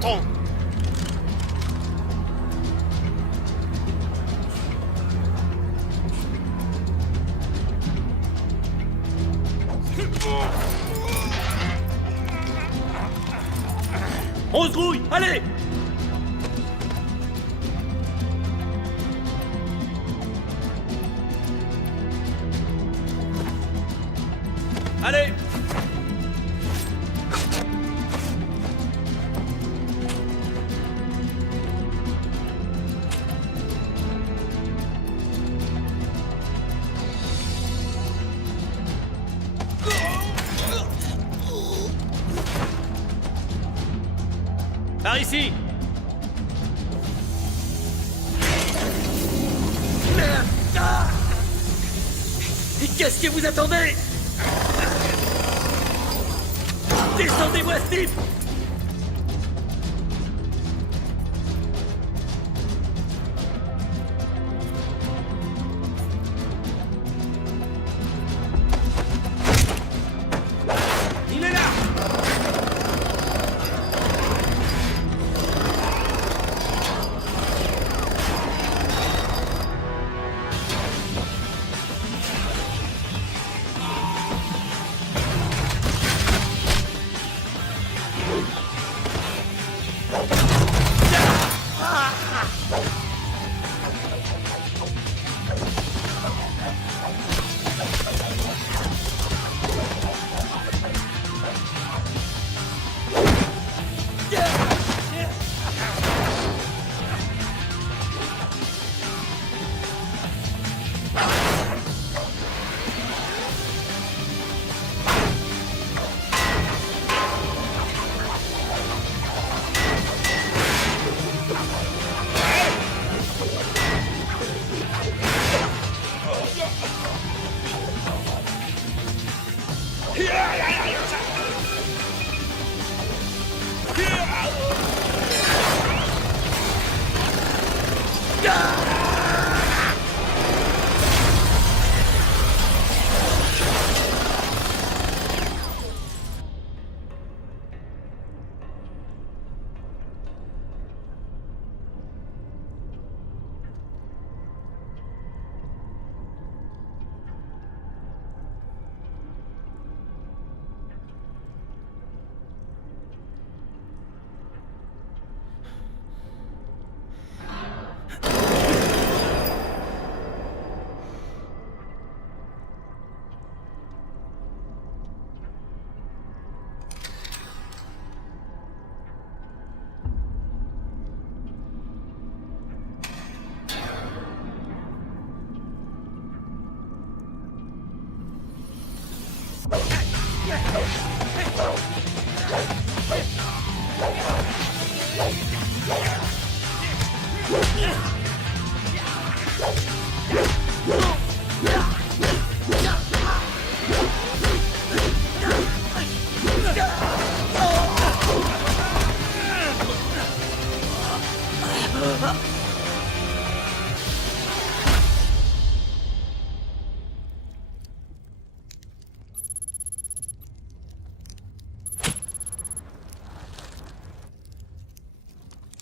patron. On se grouille, allez! Allez! Par ici! Merde! Ah! Et qu'est-ce que vous attendez? Descendez-moi, Steve! Il est là!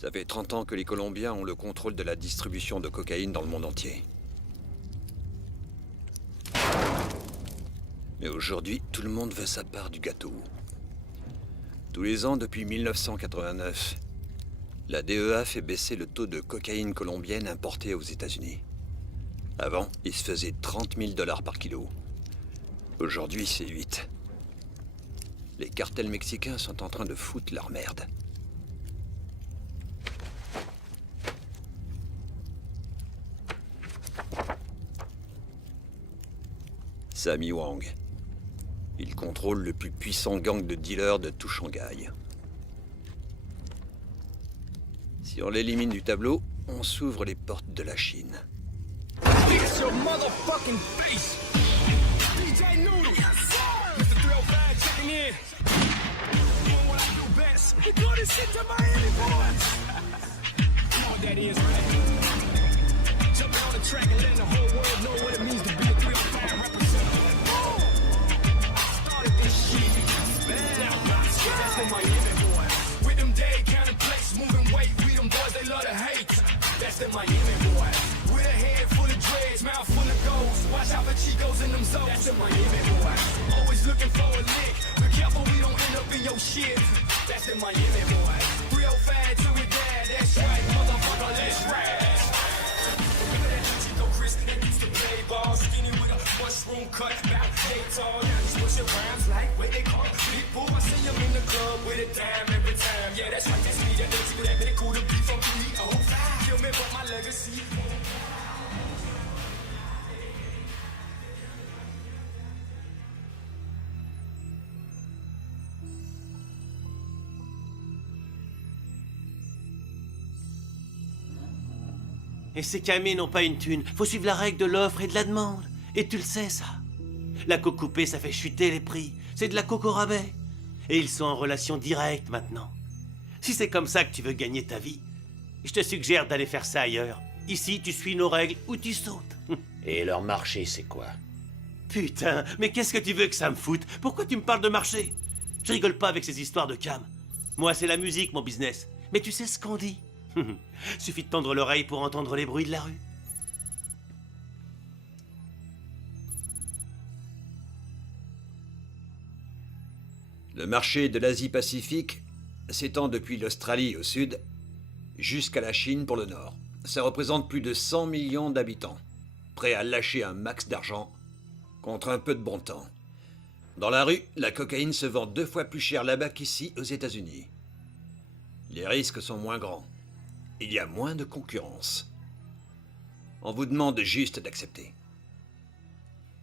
Ça fait 30 ans que les Colombiens ont le contrôle de la distribution de cocaïne dans le monde entier. Mais aujourd'hui, tout le monde veut sa part du gâteau. Tous les ans depuis 1989, la DEA fait baisser le taux de cocaïne colombienne importée aux États-Unis. Avant, il se faisait 30 000 $ par kilo. Aujourd'hui, c'est 8. Les cartels mexicains sont en train de foutre leur merde. Sammy Wang. Il contrôle le plus puissant gang de dealers de tout Shanghai. Si on l'élimine du tableau, on s'ouvre les portes de la Chine. Fix your motherfucking face. DJ Noodle. Mr. 305 checking in. Doing what I do best. We do this shit to Miami boys. You know what that is, right? Jumping on the track and letting the whole world know what it means to be a 305 representative. I started this shit. Now, that's for Miami boys. With them day kind of play. That's the Miami boy. With a head full of dreads, mouth full of goals. Watch out for Chicos in them zones. That's the Miami boy. Always looking for a lick. Be careful we don't end up in your shit. That's the Miami boy. Real fad till we dead. That's right, motherfucker, let's ride. Remember that Chico Chris that used to play ball, skinny with a mushroom cut, back fade tall. Now he's pushing rhymes like what they call big bull. I see him in the club with a dime every time. Yeah, that's right, that's me. That makes me that bit cool to be from me. Oh, kill me but my legacy. Et ces camés n'ont pas une thune. Faut suivre la règle de l'offre et de la demande. Et tu le sais, ça. La coque coupée, ça fait chuter les prix. C'est de la coque au rabais. Et ils sont en relation directe maintenant. Si c'est comme ça que tu veux gagner ta vie, je te suggère d'aller faire ça ailleurs. Ici, tu suis nos règles ou tu sautes. Et leur marché, c'est quoi? Putain, mais qu'est-ce que tu veux que ça me foute? Pourquoi tu me parles de marché? Je rigole pas avec ces histoires de cam. Moi, c'est la musique, mon business. Mais tu sais ce qu'on dit. Suffit de tendre l'oreille pour entendre les bruits de la rue. Le marché de l'Asie-Pacifique s'étend depuis l'Australie au sud jusqu'à la Chine pour le nord. Ça représente plus de 100 millions d'habitants, prêts à lâcher un max d'argent contre un peu de bon temps. Dans la rue, la cocaïne se vend 2 fois plus cher là-bas qu'ici aux États-Unis. Les risques sont moins grands. Il y a moins de concurrence. On vous demande juste d'accepter.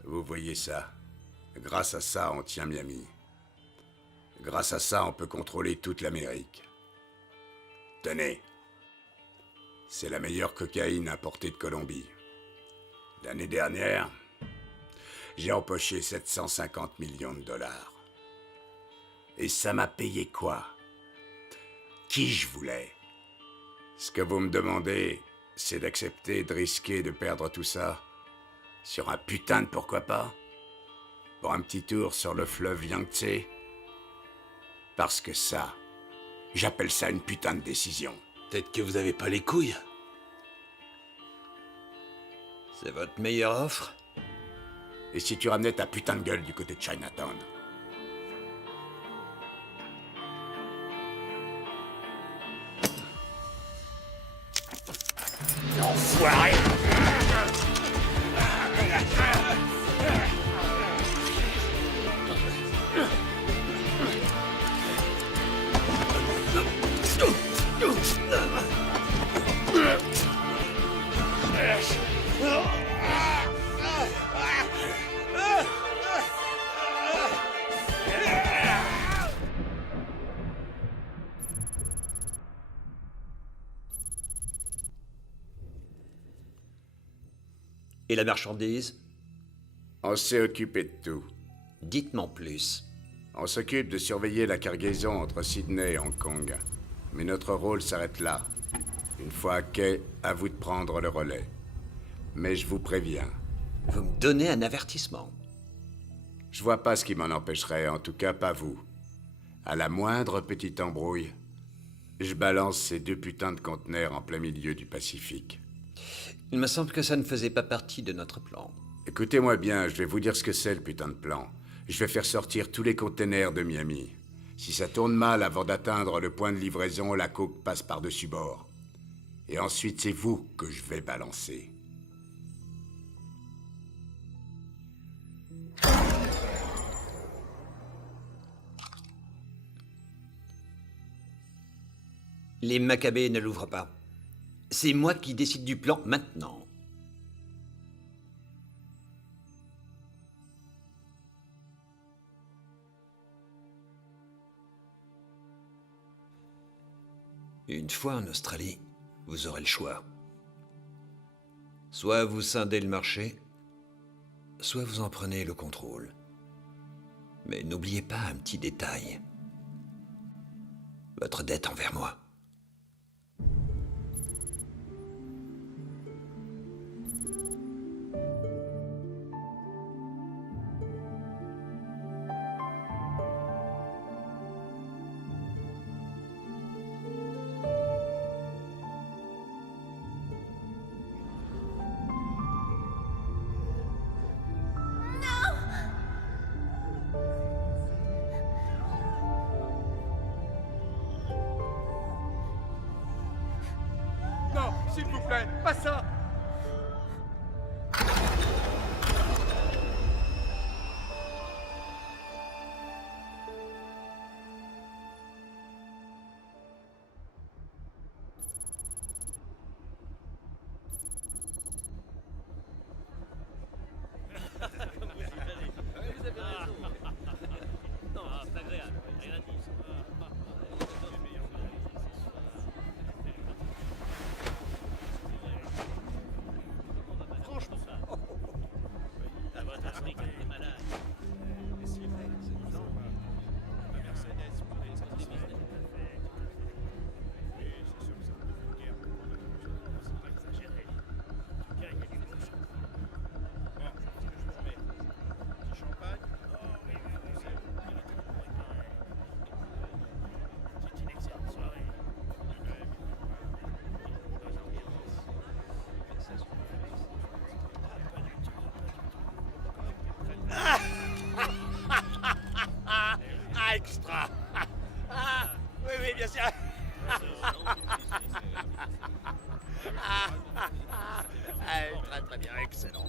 Vous voyez ça? Grâce à ça, on tient Miami. Grâce à ça, on peut contrôler toute l'Amérique. Tenez. C'est la meilleure cocaïne importée de Colombie. L'année dernière, j'ai empoché 750 millions de dollars. Et ça m'a payé quoi? Qui je voulais? Ce que vous me demandez, c'est d'accepter de risquer de perdre tout ça sur un putain de pourquoi pas? Pour un petit tour sur le fleuve Yangtze? Parce que ça, j'appelle ça une putain de décision. Peut-être que vous avez pas les couilles. C'est votre meilleure offre? Et si tu ramenais ta putain de gueule du côté de Chinatown? Enfoiré! Et la marchandise? On s'est occupé de tout. Dites-m'en plus. On s'occupe de surveiller la cargaison entre Sydney et Hong Kong. Mais notre rôle s'arrête là. Une fois à quai, à vous de prendre le relais. Mais je vous préviens. Vous me donnez un avertissement. Je vois pas ce qui m'en empêcherait, en tout cas pas vous. À la moindre petite embrouille, je balance ces 2 putains de conteneurs en plein milieu du Pacifique. Il me semble que ça ne faisait pas partie de notre plan. Écoutez-moi bien, je vais vous dire ce que c'est le putain de plan. Je vais faire sortir tous les containers de Miami. Si ça tourne mal avant d'atteindre le point de livraison, la coke passe par-dessus bord. Et ensuite, c'est vous que je vais balancer. Les Maccabées ne l'ouvrent pas. C'est moi qui décide du plan maintenant. Une fois en Australie, vous aurez le choix. Soit vous scindez le marché, soit vous en prenez le contrôle. Mais n'oubliez pas un petit détail. Votre dette envers moi. vous plaît. Pas ça. Ah, extra. Ah, oui, oui, bien sûr. Très, très bien, excellent.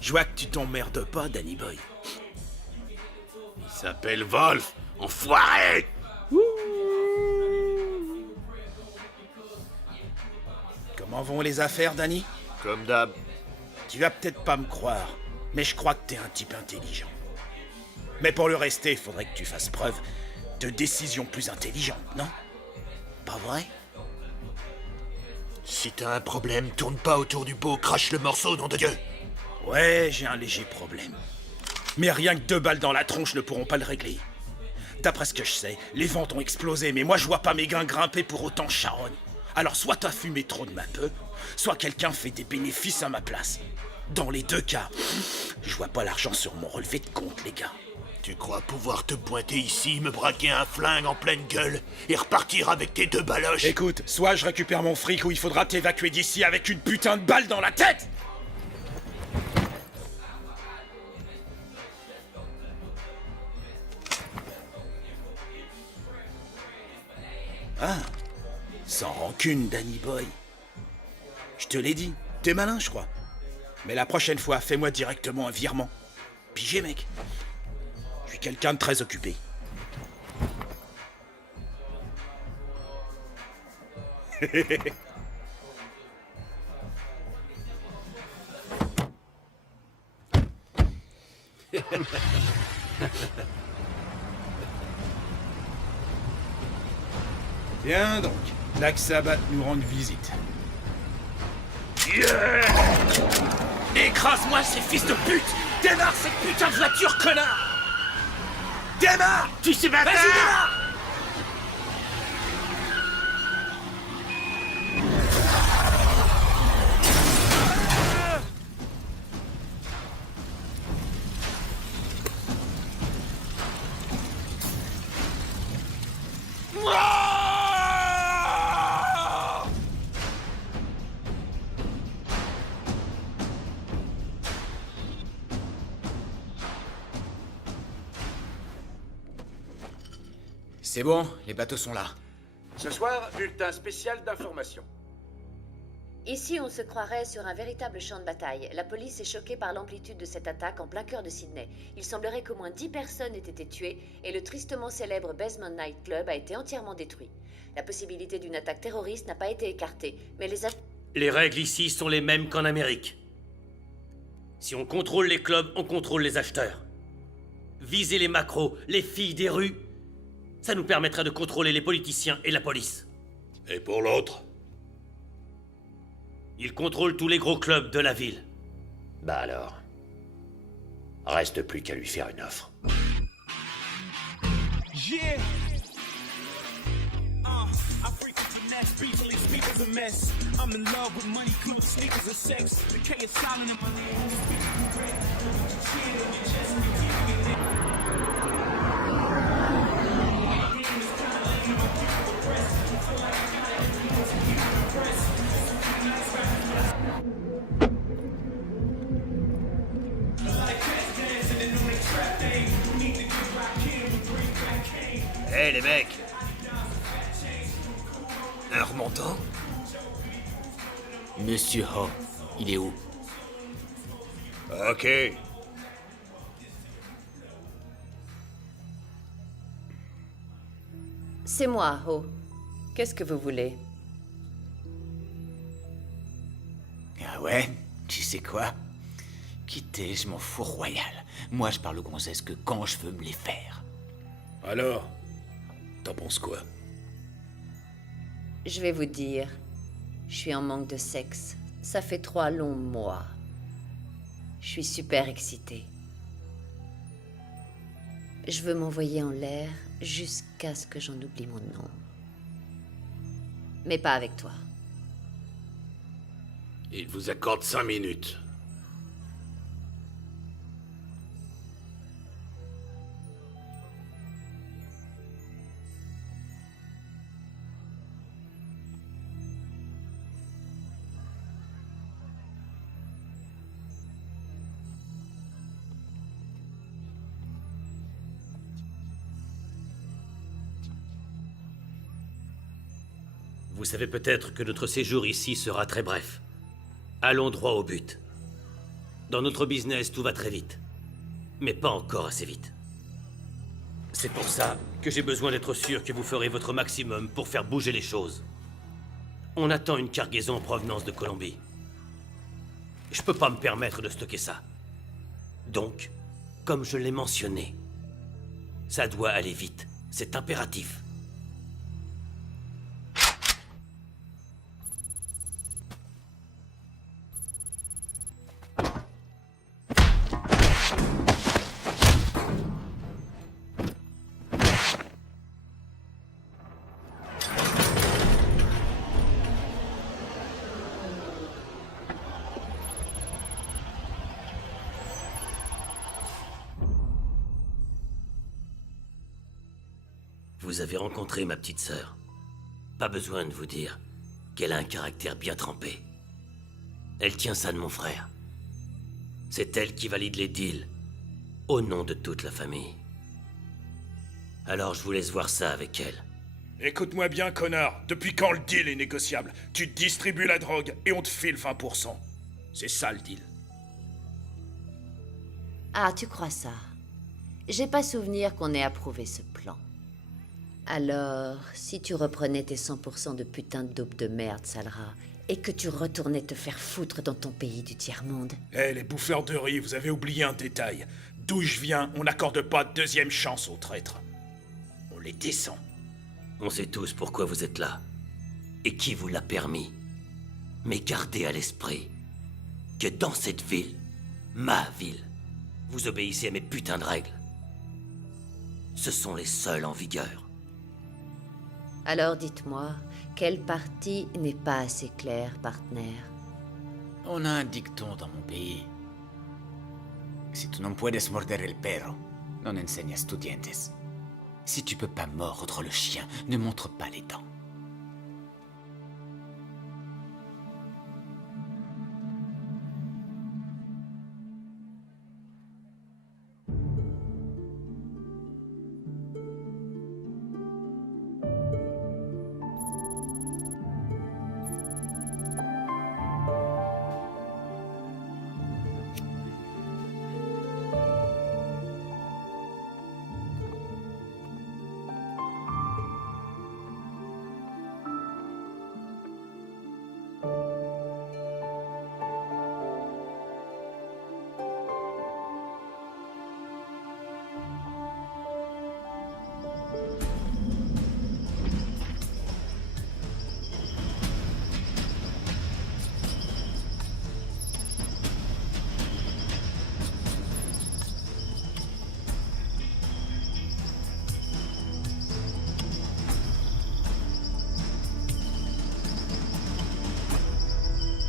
Je vois que tu t'emmerdes pas, Danny Boy. Il s'appelle Wolf, enfoiré. Comment vont les affaires, Danny? Comme d'hab. Tu vas peut-être pas me croire, mais je crois que t'es un type intelligent. Mais pour le rester, il faudrait que tu fasses preuve de décision plus intelligente, non? Pas vrai? Si t'as un problème, tourne pas autour du pot, crache le morceau, nom de Dieu. Ouais, j'ai un léger problème. Mais rien que 2 balles dans la tronche ne pourront pas le régler. D'après ce que je sais, les ventes ont explosé, mais moi je vois pas mes gains grimper pour autant de charogne. Alors soit t'as fumé trop de ma peu, soit quelqu'un fait des bénéfices à ma place. Dans les 2 cas, je vois pas l'argent sur mon relevé de compte, les gars. Tu crois pouvoir te pointer ici, me braquer un flingue en pleine gueule et repartir avec tes 2 baloches? Écoute, soit je récupère mon fric ou il faudra t'évacuer d'ici avec une putain de balle dans la tête! Ah, sans rancune, Danny Boy. Je te l'ai dit, t'es malin, je crois. Mais la prochaine fois, fais-moi directement un virement. Pigé, mec. Je suis quelqu'un de très occupé. Viens donc, l'Axabat nous rend visite. Écrase-moi ces fils de pute! Démarre cette putain de voiture, connard! Démarre! Tu sais bâtard! Vas-y, démarre! C'est bon, les bateaux sont là. Ce soir, bulletin spécial d'information. Ici, on se croirait sur un véritable champ de bataille. La police est choquée par l'amplitude de cette attaque en plein cœur de Sydney. Il semblerait qu'au moins 10 personnes aient été tuées et le tristement célèbre Basement Night Club a été entièrement détruit. La possibilité d'une attaque terroriste n'a pas été écartée, mais Les règles ici sont les mêmes qu'en Amérique. Si on contrôle les clubs, on contrôle les acheteurs. Viser les macros, les filles des rues, ça nous permettrait de contrôler les politiciens et la police. Et pour l'autre? Ils contrôlent tous les gros clubs de la ville. Bah alors. Reste plus qu'à lui faire une offre. Yeah. I frequent the next beat, believe speakers a mess. I'm in love with money, clothes, sneakers, and sex. The K is silent in my name. Hé les mecs! Un remontant? Monsieur Ho, il est où? Ok. C'est moi, Ho. Qu'est-ce que vous voulez? Ah ouais? Tu sais quoi? Quittez, je m'en fous royal. Moi, je parle aux gonzesses que quand je veux me les faire. Alors, t'en penses quoi? Je vais vous dire, je suis en manque de sexe. Ça fait 3 longs mois. Je suis super excitée. Je veux m'envoyer en l'air jusqu'à ce que j'en oublie mon nom. Mais pas avec toi. Il vous accorde 5 minutes. Vous savez peut-être que notre séjour ici sera très bref. Allons droit au but. Dans notre business, tout va très vite. Mais pas encore assez vite. C'est pour ça que j'ai besoin d'être sûr que vous ferez votre maximum pour faire bouger les choses. On attend une cargaison en provenance de Colombie. Je peux pas me permettre de stocker ça. Donc, comme je l'ai mentionné, ça doit aller vite. C'est impératif. Vous avez rencontré ma petite sœur. Pas besoin de vous dire qu'elle a un caractère bien trempé. Elle tient ça de mon frère. C'est elle qui valide les deals, au nom de toute la famille. Alors je vous laisse voir ça avec elle. Écoute-moi bien, connard. Depuis quand le deal est négociable? Tu distribues la drogue et on te file 20%. C'est ça le deal. Ah, tu crois ça? J'ai pas souvenir qu'on ait approuvé ce plan. Alors, si tu reprenais tes 100% de putain de dope de merde, Salra, et que tu retournais te faire foutre dans ton pays du tiers-monde. Eh, les bouffeurs de riz, vous avez oublié un détail. D'où je viens, on n'accorde pas de deuxième chance aux traîtres. On les descend. On sait tous pourquoi vous êtes là. Et qui vous l'a permis. Mais gardez à l'esprit que dans cette ville, ma ville, vous obéissez à mes putains de règles. Ce sont les seules en vigueur. Alors dites-moi, quelle partie n'est pas assez claire, partenaire? On a un dicton dans mon pays. Si tu no puedes morder el perro, non enseña tus dientes. Si tu peux pas mordre le chien, ne montre pas les dents.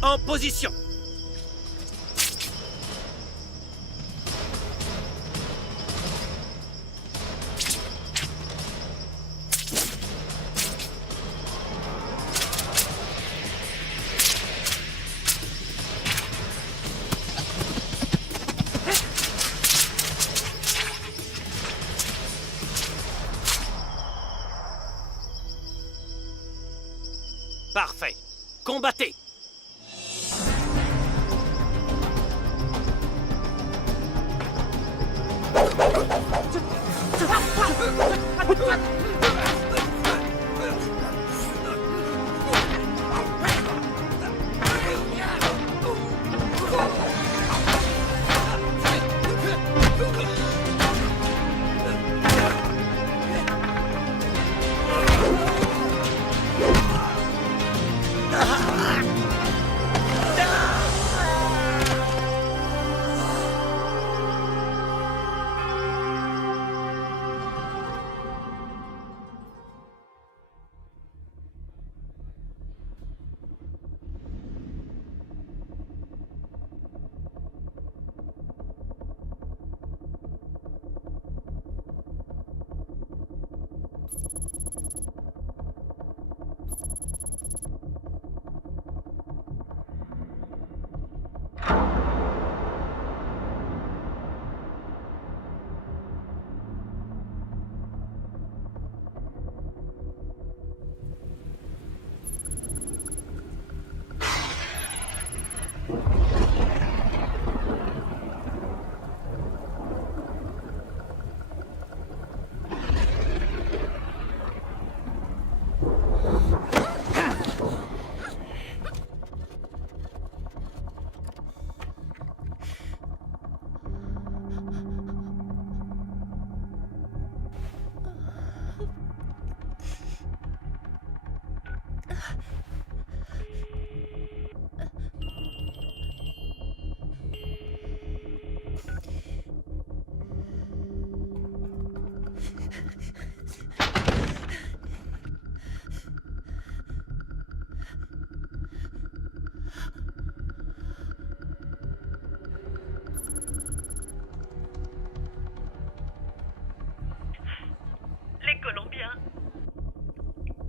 En position! Parfait. Combattez!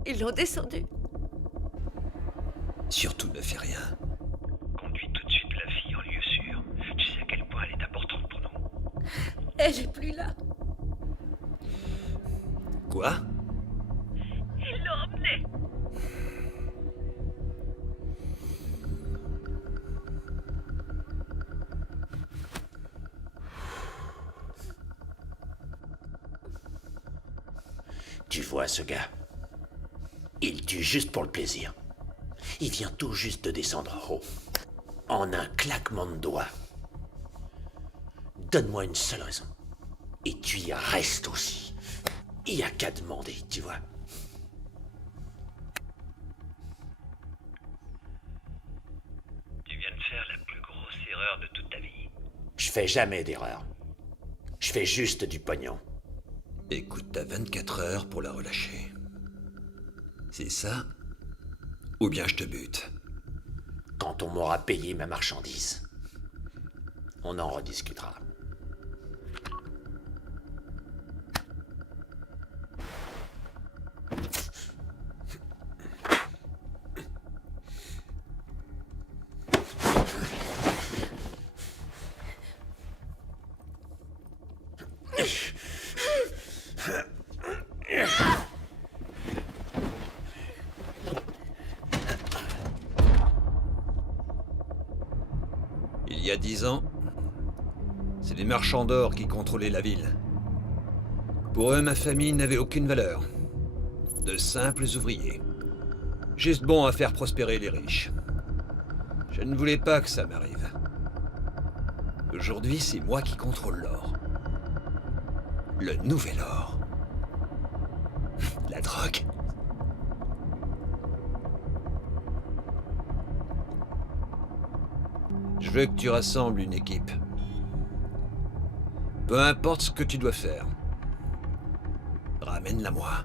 Ils l'ont descendu. Surtout ne fais rien. Conduis tout de suite la fille en lieu sûr. Tu sais à quel point elle est importante pour nous. Elle est plus là. Quoi? Ils l'ont emmenée. Tu vois ce gars? Il tue juste pour le plaisir. Il vient tout juste de descendre en haut. En un claquement de doigts. Donne-moi une seule raison. Et tu y restes aussi. Il y a qu'à demander, tu vois. erreur de toute ta vie. Je fais jamais d'erreur. Je fais juste du pognon. Écoute, t'as 24 heures pour la relâcher. C'est ça? Ou bien je te bute. Quand on m'aura payé ma marchandise, on en rediscutera. Il y a 10 ans, c'est les marchands d'or qui contrôlaient la ville. Pour eux, ma famille n'avait aucune valeur. De simples ouvriers. Juste bons à faire prospérer les riches. Je ne voulais pas que ça m'arrive. Aujourd'hui, c'est moi qui contrôle l'or. Le nouvel or. La drogue. Je veux que tu rassembles une équipe. Peu importe ce que tu dois faire. Ramène-la moi.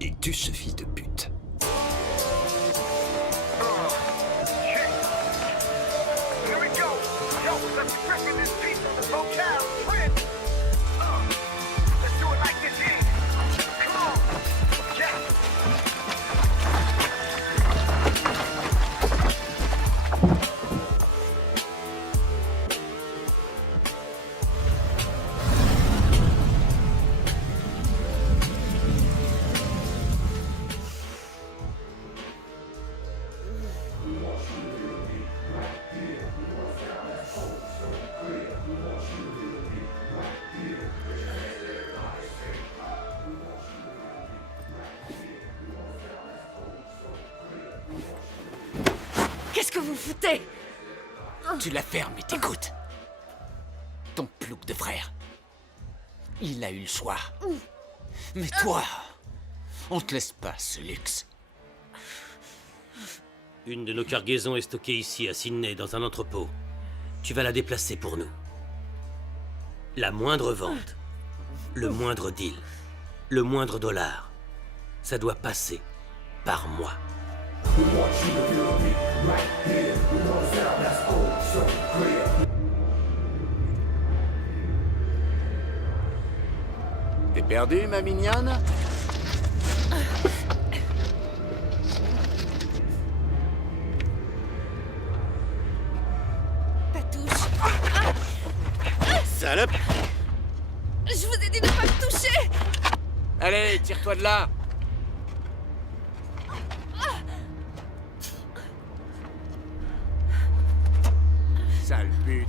Et tu ce fils de pute. Here we go. Yo, let's freaking this piece of the locale. Friend. Let's do it like this here. Come on. Yeah. Qu'est-ce que vous foutez? Tu la fermes et t'écoutes. Ton plouc de frère. Il a eu le choix. Mais toi, on te laisse pas ce luxe. Une de nos cargaisons est stockée ici, à Sydney, dans un entrepôt. Tu vas la déplacer pour nous. La moindre vente, le moindre deal, le moindre dollar, ça doit passer par moi. T'es perdu, ma mignonne? Ta touche. Salope! Je vous ai dit de ne pas me toucher. Allez, tire-toi de là! Sale pute!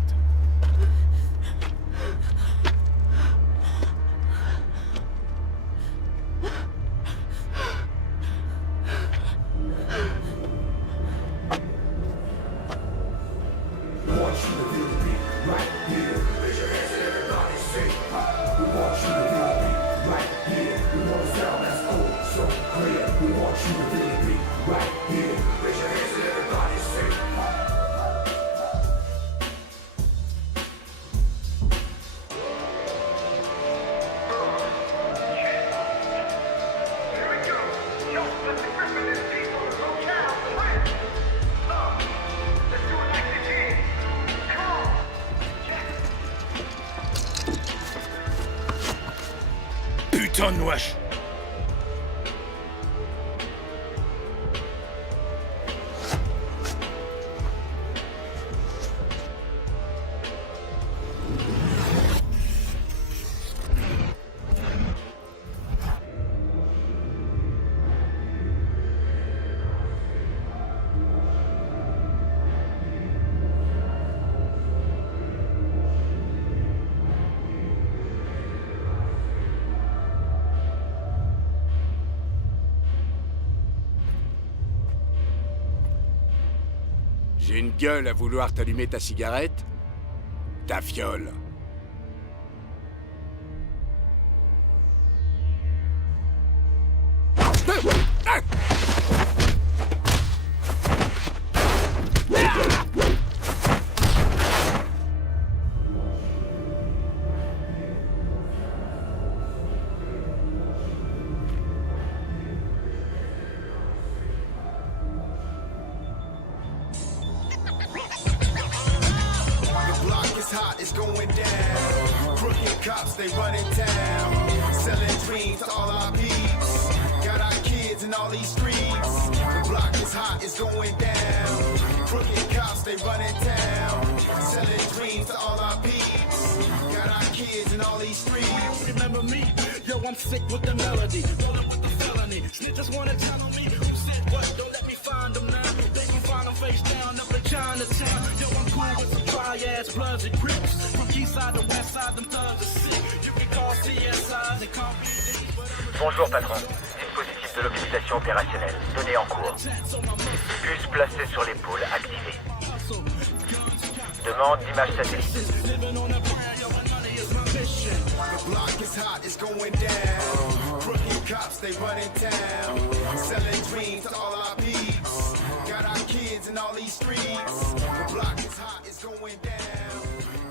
Putain de wesh! J'ai une gueule à vouloir t'allumer ta cigarette? Ta fiole. it's going down. Crooked cops, they running town. Selling dreams to all our peeps. Got our kids in all these streets. The block is hot, it's going down. Crooked cops, they running town. Selling dreams to all our peeps. Got our kids in all these streets. Remember me? Yo, I'm sick with the melody. Rolling with the felony. Snitches wanna tell on me. Who said what? Don't let me find them now. They can find them face down up in Chinatown. Yo, I'm cool with some dry-ass bloods and crips. From east side to west side, them thugs are sick. You can call CSI, they call me. Bonjour patron, dispositif de localisation opérationnelle, données en cours. Bus placé sur l'épaule, activé. Demande d'image satellite. The block is hot, it's going down. Crooked cops, they running town. Selling dreams to all our peeps. Got our kids in all these streets. The block is hot, it's going down.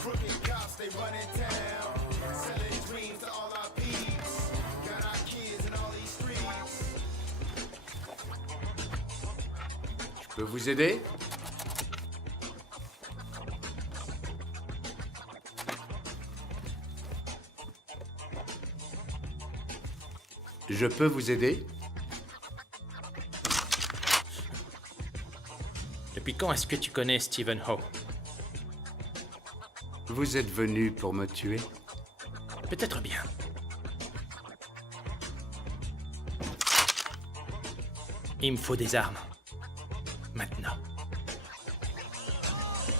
Crooked cops, they running town. Selling dreams to all our peeps. Got our kids in all these streets. Je peux vous aider? Je peux vous aider? Depuis quand est-ce que tu connais Stephen Ho? Vous êtes venu pour me tuer? Peut-être bien. Il me faut des armes. Maintenant.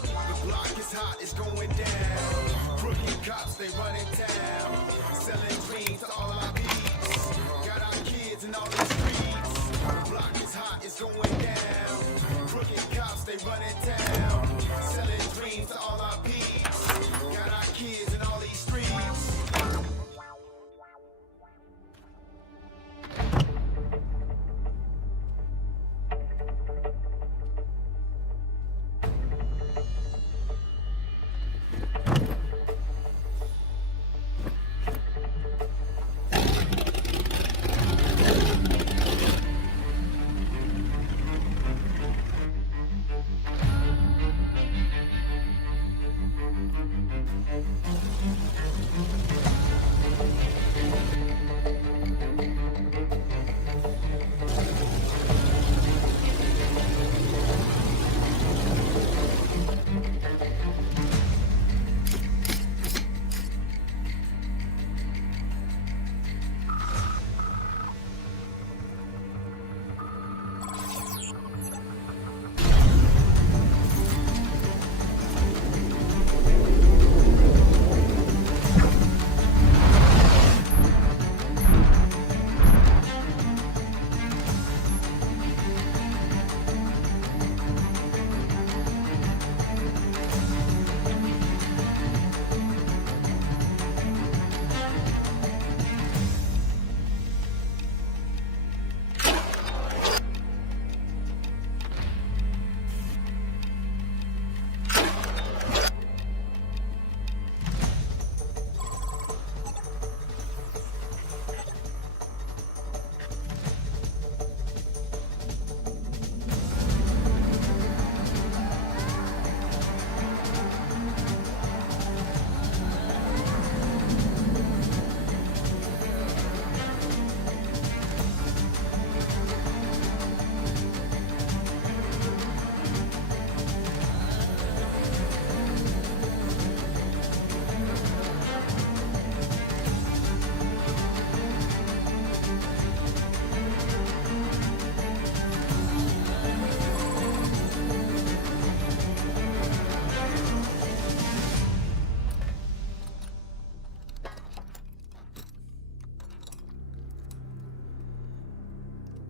The block is hot, it's going down. Crooked cops, they running town. Selling dreams to all our peeps. Got our kids in all these streets. The block is hot, it's going down. Crooked cops, they running town. Selling dreams to all our peeps. Got our kids in all these streets.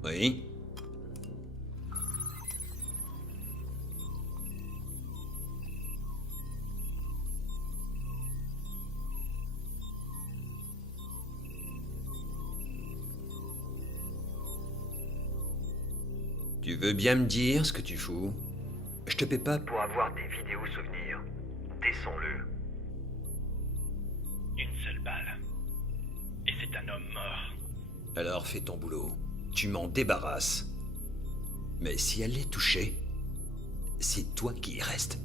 Oui? Tu veux bien me dire ce que tu fous? Je te paie pas Pour avoir des vidéos souvenirs, descends-le. Une seule balle. Et c'est un homme mort. Alors fais ton boulot. Tu m'en débarrasses. Mais si elle est touchée, c'est toi qui y reste.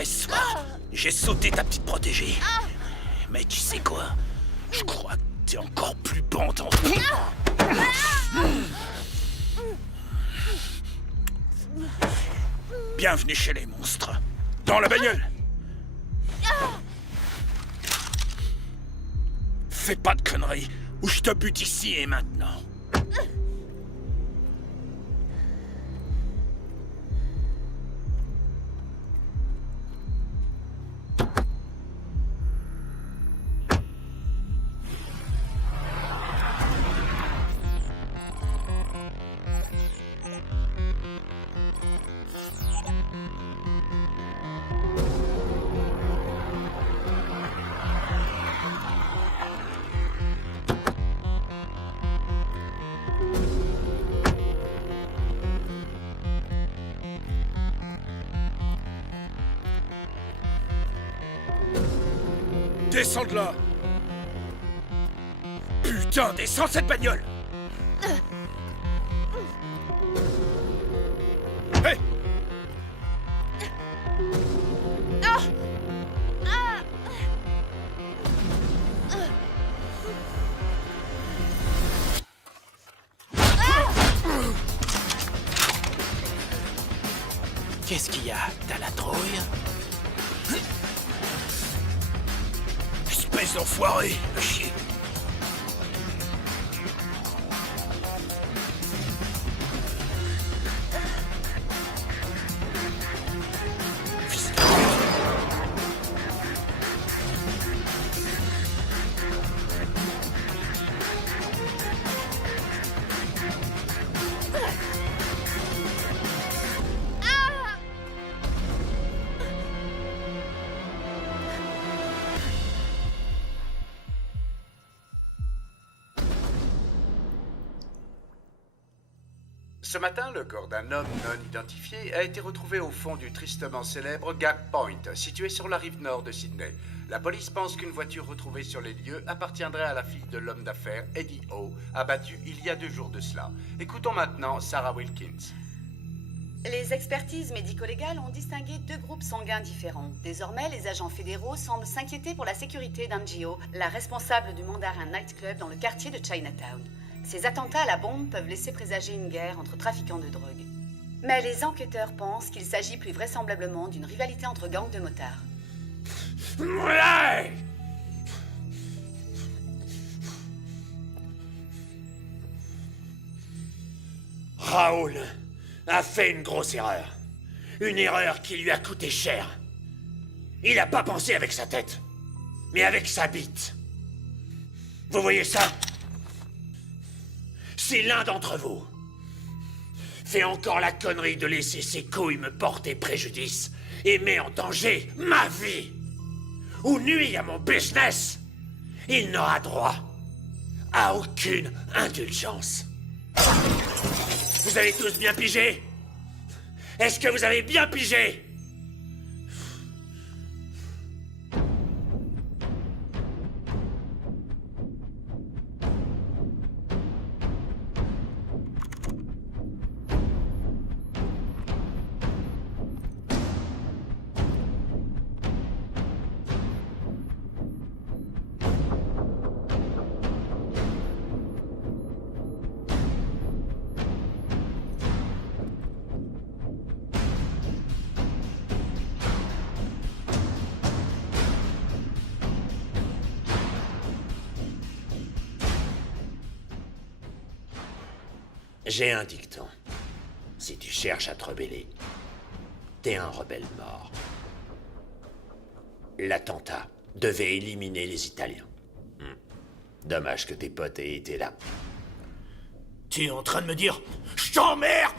fait ce soir. J'ai sauté ta petite protégée. Mais tu sais quoi? Je crois que t'es encore plus bandant. Bienvenue chez les monstres. Dans la bagnole. Fais pas de conneries, ou je te bute ici et maintenant. Descends de là! Putain, descends de cette bagnole! Hey! Qu'est-ce qu'il y a? T'as la trouille? Espèce d'enfoiré, le chien. Ce matin, le corps d'un homme non identifié a été retrouvé au fond du tristement célèbre Gap Point, situé sur la rive nord de Sydney. La police pense qu'une voiture retrouvée sur les lieux appartiendrait à la fille de l'homme d'affaires Eddie O, abattu il y a 2 jours de cela. Écoutons maintenant Sarah Wilkins. Les expertises médico-légales ont distingué 2 groupes sanguins différents. Désormais, les agents fédéraux semblent s'inquiéter pour la sécurité d'Anjio, la responsable du Mandarin Nightclub dans le quartier de Chinatown. Ces attentats à la bombe peuvent laisser présager une guerre entre trafiquants de drogue. Mais les enquêteurs pensent qu'il s'agit plus vraisemblablement d'une rivalité entre gangs de motards. Ouais! Raoul a fait une grosse erreur. Une erreur qui lui a coûté cher. Il n'a pas pensé avec sa tête, mais avec sa bite. Vous voyez ça? Si l'un d'entre vous fait encore la connerie de laisser ses couilles me porter préjudice et met en danger ma vie ou nuit à mon business, il n'aura droit à aucune indulgence. Vous avez tous bien pigé? Est-ce que vous avez bien pigé? J'ai un dicton. Si tu cherches à te rebeller, t'es un rebelle mort. L'attentat devait éliminer les Italiens. Dommage que tes potes aient été là. Tu es en train de me dire « Je t'emmerde !»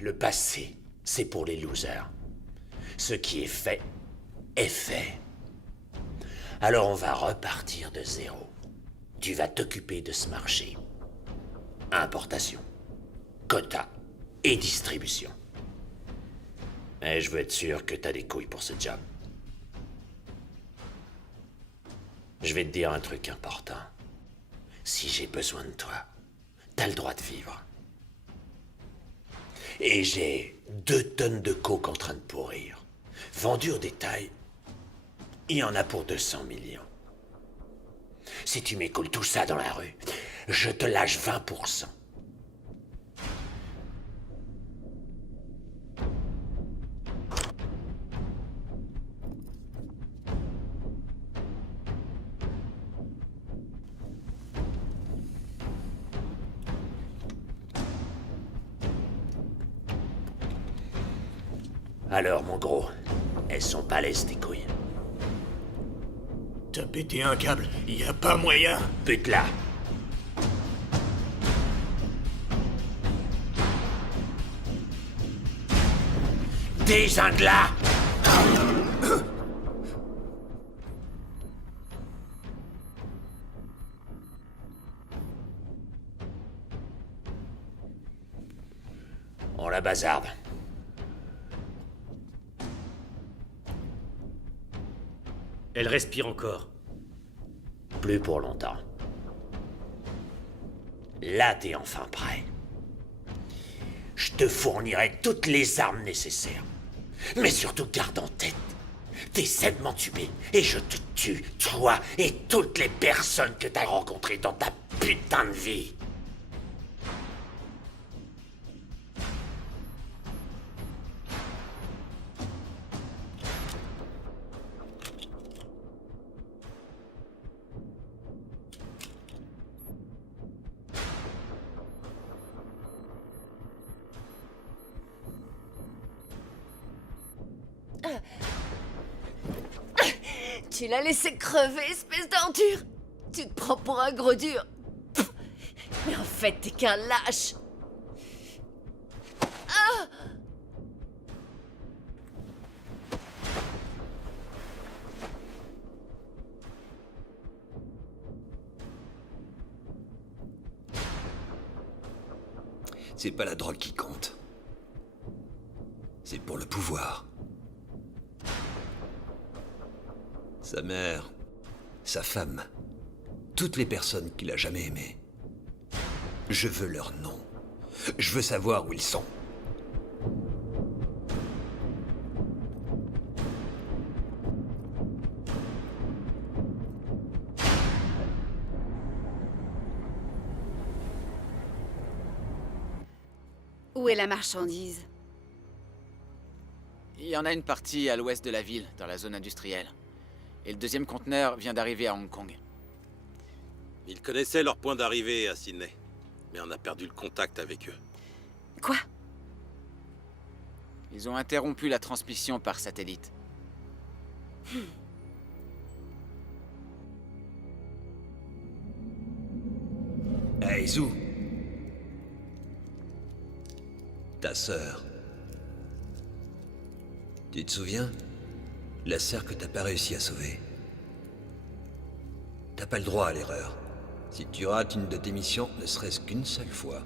Le passé, c'est pour les losers. Ce qui est fait, est fait. Alors on va repartir de zéro. Tu vas t'occuper de ce marché. Importation, quota et distribution. Et je veux être sûr que t'as des couilles pour ce job. Je vais te dire un truc important. Si j'ai besoin de toi, t'as le droit de vivre. Et j'ai 2 tonnes de coke en train de pourrir. Vendu au détail, il y en a pour 200 millions. Si tu m'écoules tout ça dans la rue, je te lâche 20%. Alors, mon gros, elles sont balèzes tes couilles. T'as pété un câble, y a pas moyen. Bute-la. Désingue-la. On la bazarde. Elle respire encore. Plus pour longtemps. Là, t'es enfin prêt. Je te fournirai toutes les armes nécessaires. Mais surtout, garde en tête, t'essaies de m'entuber et je te tue, toi et toutes les personnes que t'as rencontrées dans ta putain de vie. Tu l'as laissé crever, espèce d'ordure. Tu te prends pour un gros dur. Pff. Mais en fait, t'es qu'un lâche. Ah! C'est pas la drogue qui compte. C'est pour le pouvoir. Sa mère, sa femme, toutes les personnes qu'il a jamais aimées. Je veux leur nom. Je veux savoir où ils sont. Où est la marchandise? Il y en a une partie à l'ouest de la ville, dans la zone industrielle. Et le deuxième conteneur vient d'arriver à Hong Kong. Ils connaissaient leur point d'arrivée à Sydney, mais on a perdu le contact avec eux. Quoi? Ils ont interrompu la transmission par satellite. Hey, Zou. Ta sœur. Tu te souviens? La sœur que t'as pas réussi à sauver. T'as pas le droit à l'erreur. Si tu rates une de tes missions, ne serait-ce qu'une seule fois,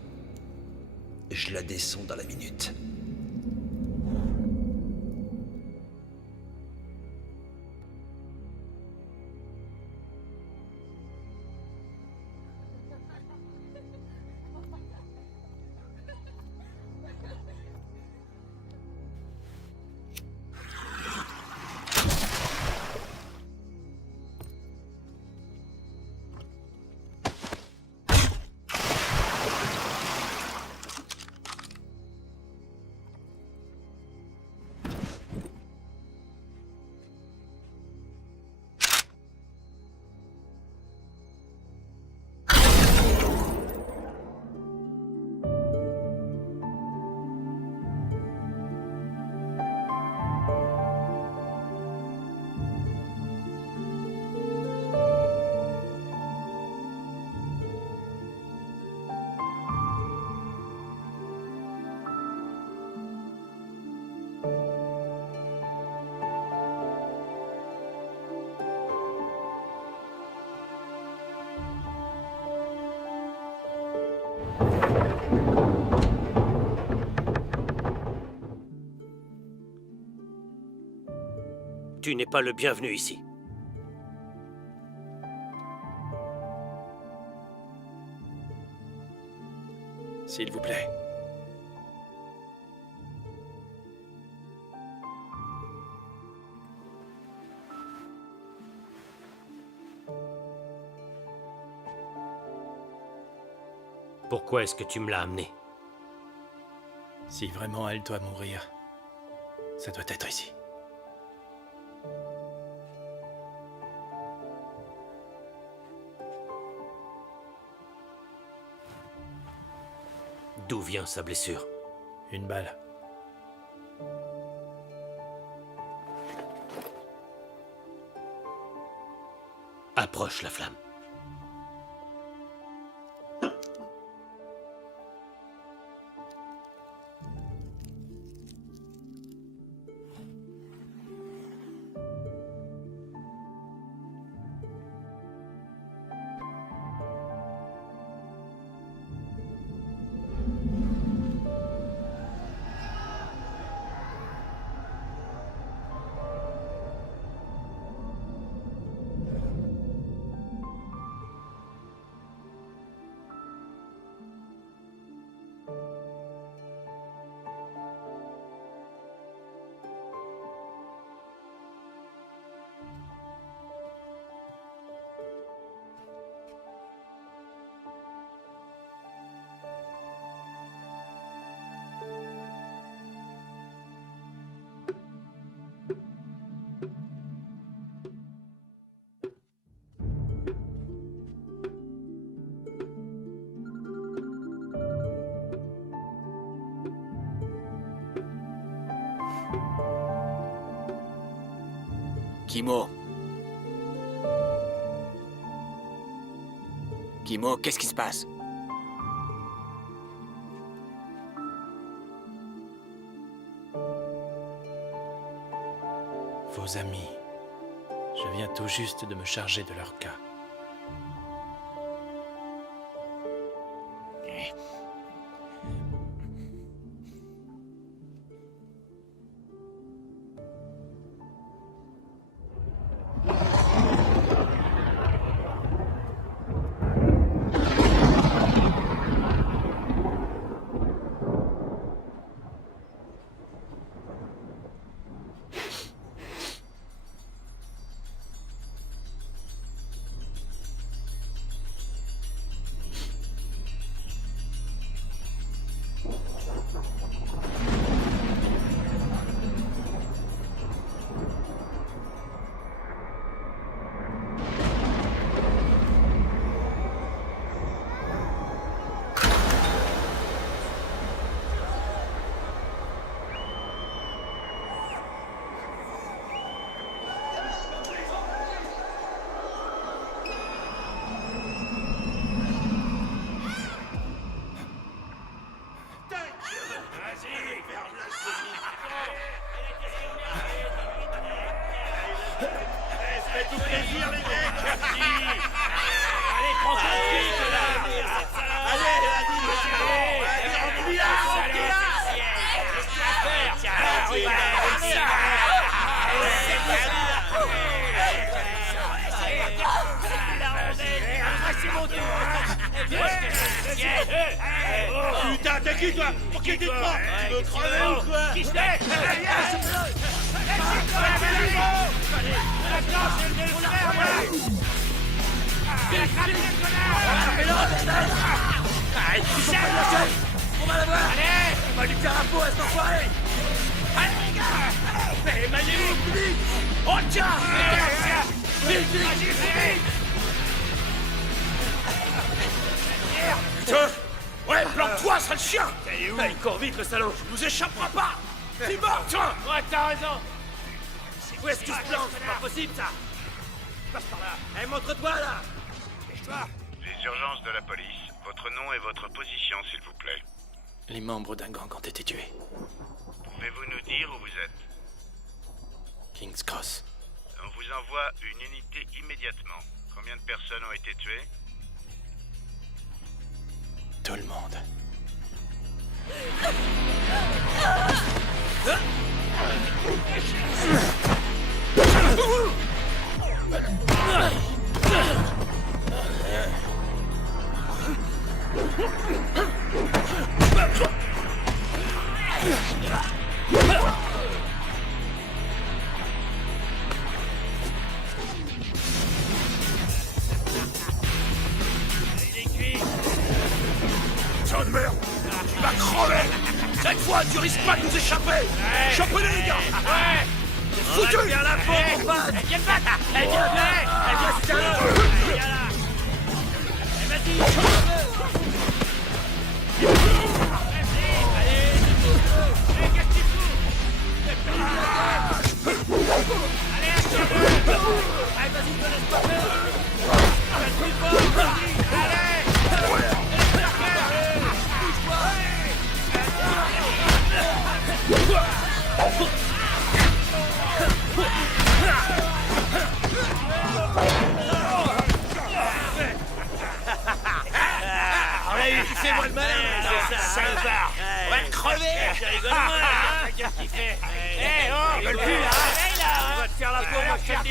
je la descends dans la minute. Tu n'es pas le bienvenu ici. S'il vous plaît. Pourquoi est-ce que tu me l'as amenée? Si vraiment elle doit mourir, ça doit être ici. D'où vient sa blessure? Une balle. Approche la flamme. Kimo. Kimo, qu'est-ce qui se passe? Vos amis. Je viens tout juste de me charger de leur cas. Faites-vous plaisir, les mecs! Allez, prends ton pied, là! Allez, vas-y, remplis-la! Qu'est-ce que tu vas faire? C'est mon tour! Putain, t'es qui, toi? Pour qui tu te prends? Tu veux crever ou quoi? Qui se fait? On va la voir! Allez! On va lui faire un pot à cet enfoiré! Allez les gars! Mais imaginez-vous! Oh tiens! Vite! Putain! Ouais, planque-toi, sale chien! Il court vite, le salaud! Je vous échappera pas! C'est mort, tiens! Ouais, t'as raison! Où est-ce qu'il se plante? C'est pas possible, ça! Passe par là! Allez, montre-toi, là! Dépêche-toi! Les urgences de la police. Votre nom et votre position, s'il vous plaît. Les membres d'un gang ont été tués. Pouvez-vous nous dire où vous êtes? King's Cross. On vous envoie une unité immédiatement. Combien de personnes ont été tuées? Tout le monde. putain de merde! Tu vas crever! Cette fois, tu risques pas de nous échapper! Chopez-les, les gars! Ouais! Foutu! Viens la peau, mon pote! Viens pas! Viens, c'est un homme! Viens là! Vas-y! Fais-moi le malin, salopard! On va te crever! Tu rigoles moins, hein? Qu'est-ce qu'il fait? Eh, oh, gueule plus, là! On va te faire la peau, moi, je te le dis!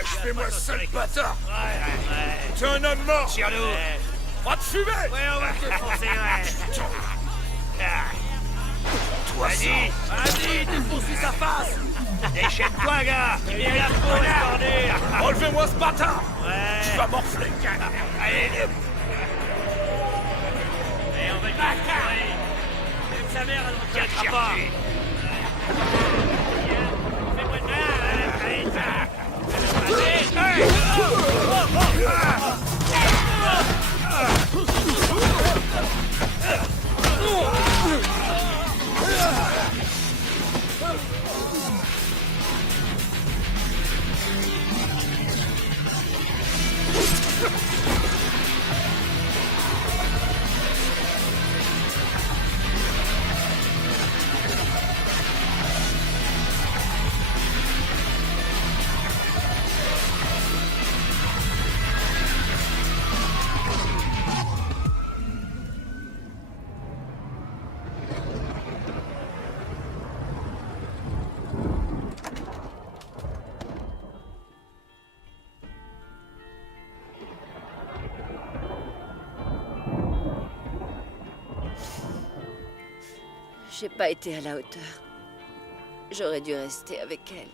Je fais-moi sale bâtard! T'es un homme mort! Tire-nous! On va te fumer! Ouais, on va te défoncer, ouais! Toi, vas-y, défonce-lui sa face! Déchaîne-toi, gars! Il vient la peau, bordure! Relevez-moi ce bâtard! Ouais! Tu vas morfler! Allez! On va le faire. Même sa mère, elle ne reviendra pas. Fais-moi de mal. J'ai pas été à la hauteur. J'aurais dû rester avec elle.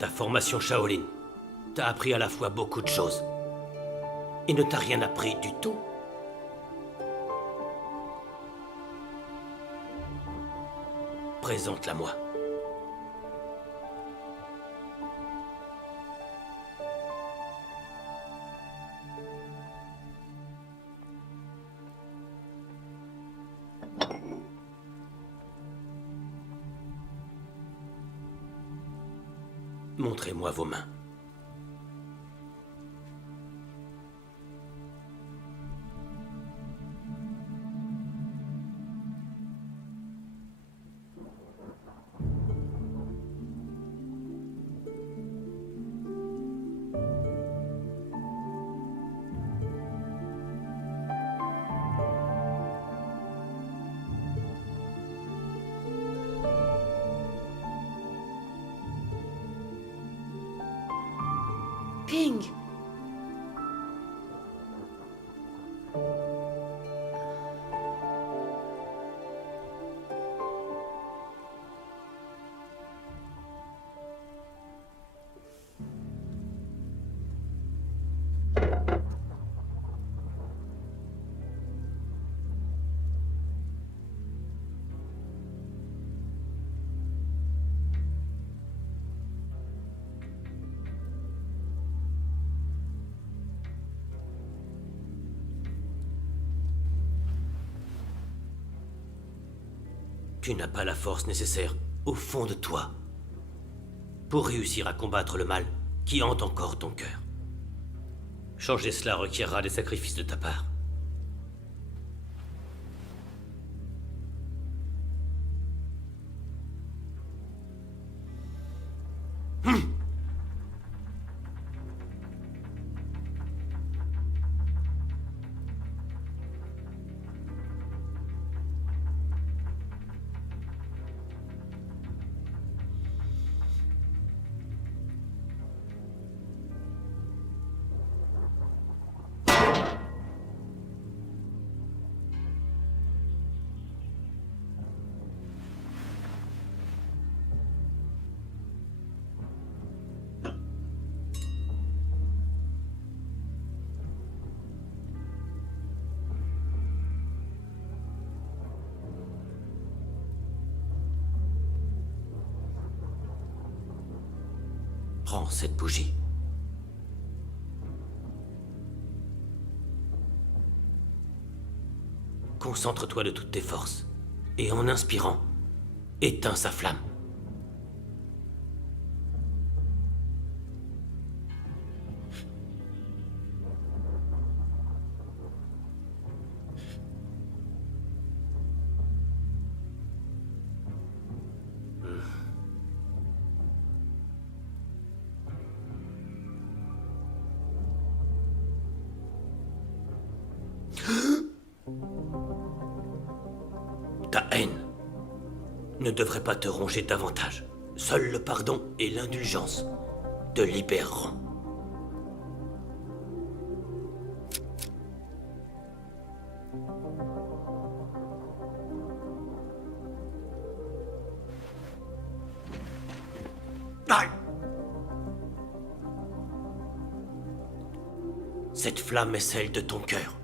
Ta formation Shaolin t'a appris à la fois beaucoup de choses et ne t'a rien appris du tout. Présente-la-moi. Montrez-moi vos mains. Ping! Tu n'as pas la force nécessaire, au fond de toi, pour réussir à combattre le mal qui hante encore ton cœur. Changer cela requierra des sacrifices de ta part. Prends cette bougie. Concentre-toi de toutes tes forces, et en inspirant, éteins sa flamme. Ta haine ne devrait pas te ronger davantage. Seul le pardon et l'indulgence te libéreront. Cette flamme est celle de ton cœur.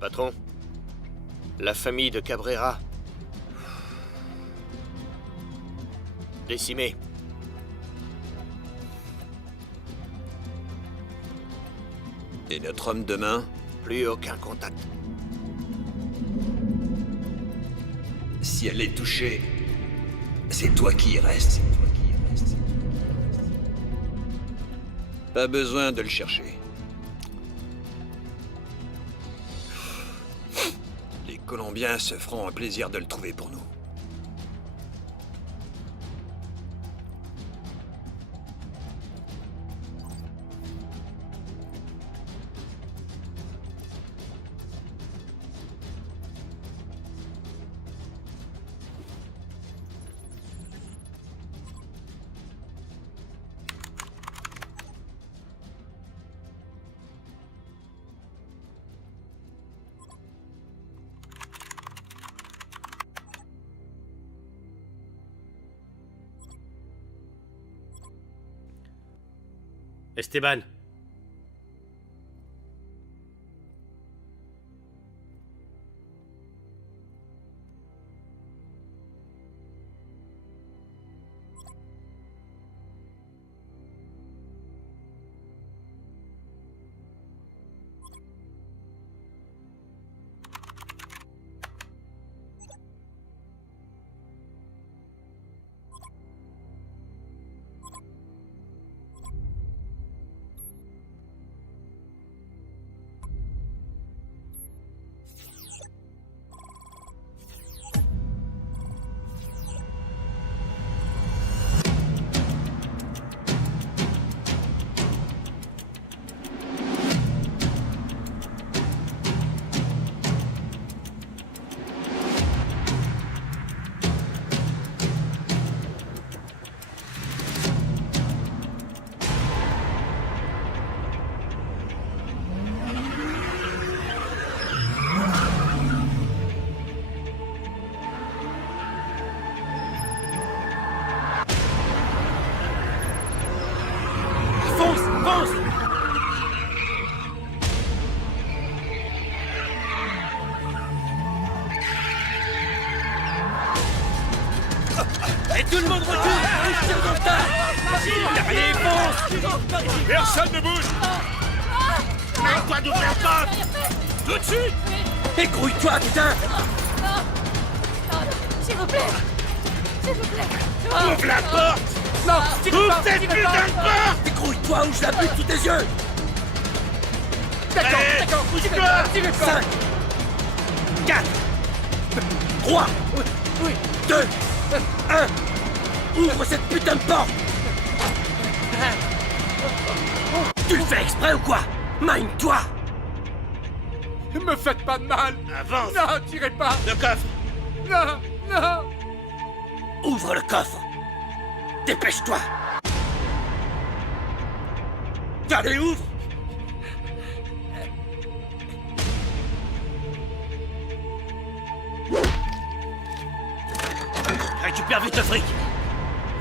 Patron, la famille de Cabrera décimée. Et notre homme de main? Plus aucun contact. Si elle est touchée, c'est toi qui y restes. Pas besoin de le chercher. Les Colombiens se feront un plaisir de le trouver pour nous. Esteban. Et tout le monde recule! Tire dans le tas! Allez, fonce! Personne ne bouge! Mets-toi d'ouvrir la porte! Tout de suite! Écrouille-toi, putain! S'il vous plaît! S'il vous plaît! Ouvre la porte! Non! Ouvre cette putain de porte! Écrouille-toi ou je la bute sous tes yeux! D'accord, bouge-toi! 5, 4, 3, 2, 1! Ouvre cette putain de porte! Tu le fais exprès ou quoi? Mine-toi! Me faites pas de mal! Avance! Non, tirez pas! Le coffre! Non! Non! Ouvre le coffre! Dépêche-toi! Allez, ouvre! Récupère vite le fric!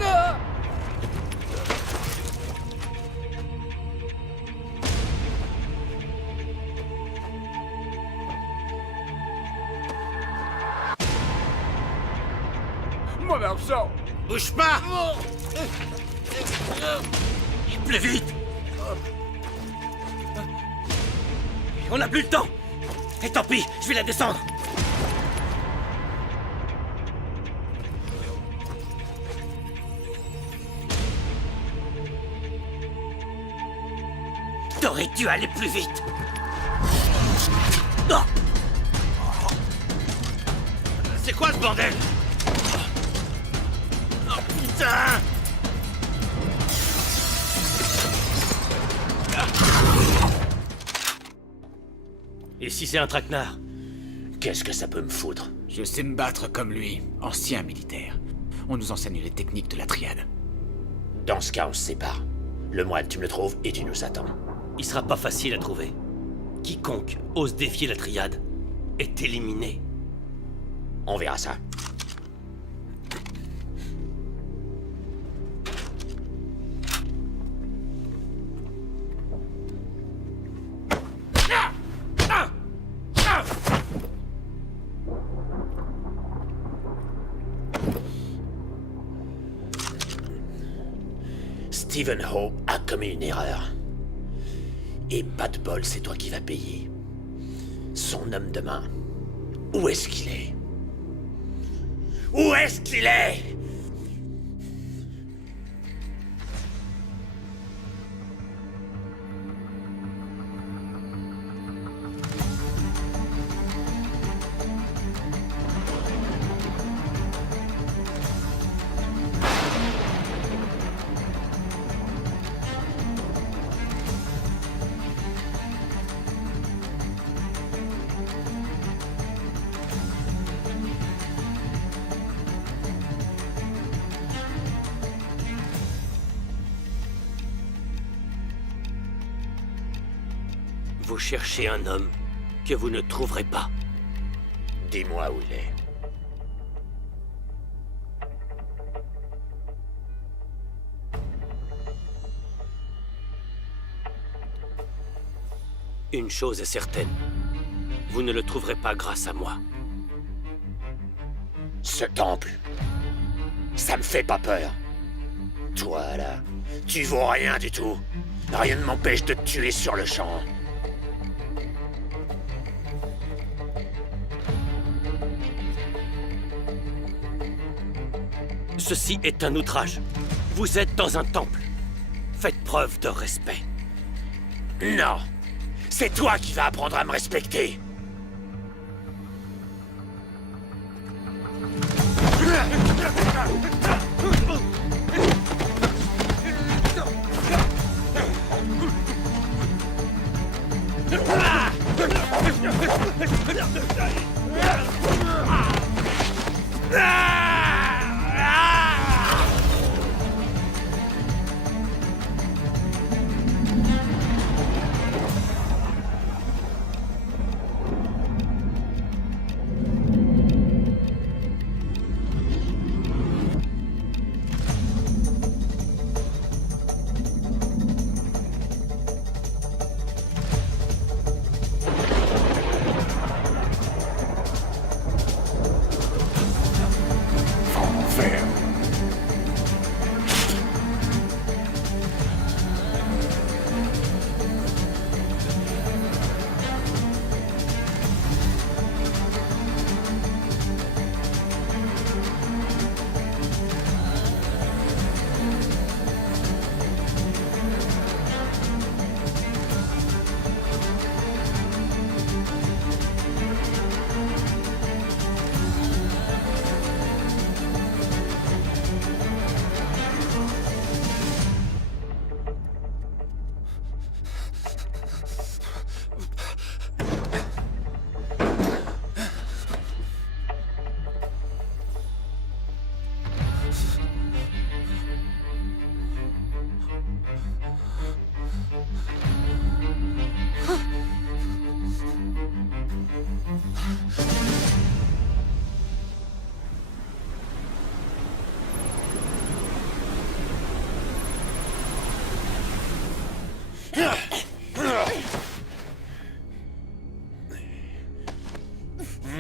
Non! Mon argent! Bouge pas! Plus vite! On n'a plus le temps! Et tant pis, je vais la descendre! T'aurais dû aller plus vite! Non! C'est quoi ce bordel? Oh putain! Et si c'est un traquenard? Qu'est-ce que ça peut me foutre? Je sais me battre comme lui, ancien militaire. On nous enseigne les techniques de la triade. Dans ce cas, on se sépare. Le moine, tu me le trouves et tu nous attends. Il sera pas facile à trouver. Quiconque ose défier la triade est éliminé. On verra ça. Stephen Howe a commis une erreur. Et pas de bol, c'est toi qui vas payer. Son homme de main. Où est-ce qu'il est? Où est-ce qu'il est? Vous cherchez un homme que vous ne trouverez pas. Dis-moi où il est. Une chose est certaine. Vous ne le trouverez pas grâce à moi. Ce temple, ça me fait pas peur. Toi, là, tu vaux rien du tout. Rien ne m'empêche de te tuer sur le champ. Ceci est un outrage. Vous êtes dans un temple. Faites preuve de respect. Non! C'est toi qui vas apprendre à me respecter!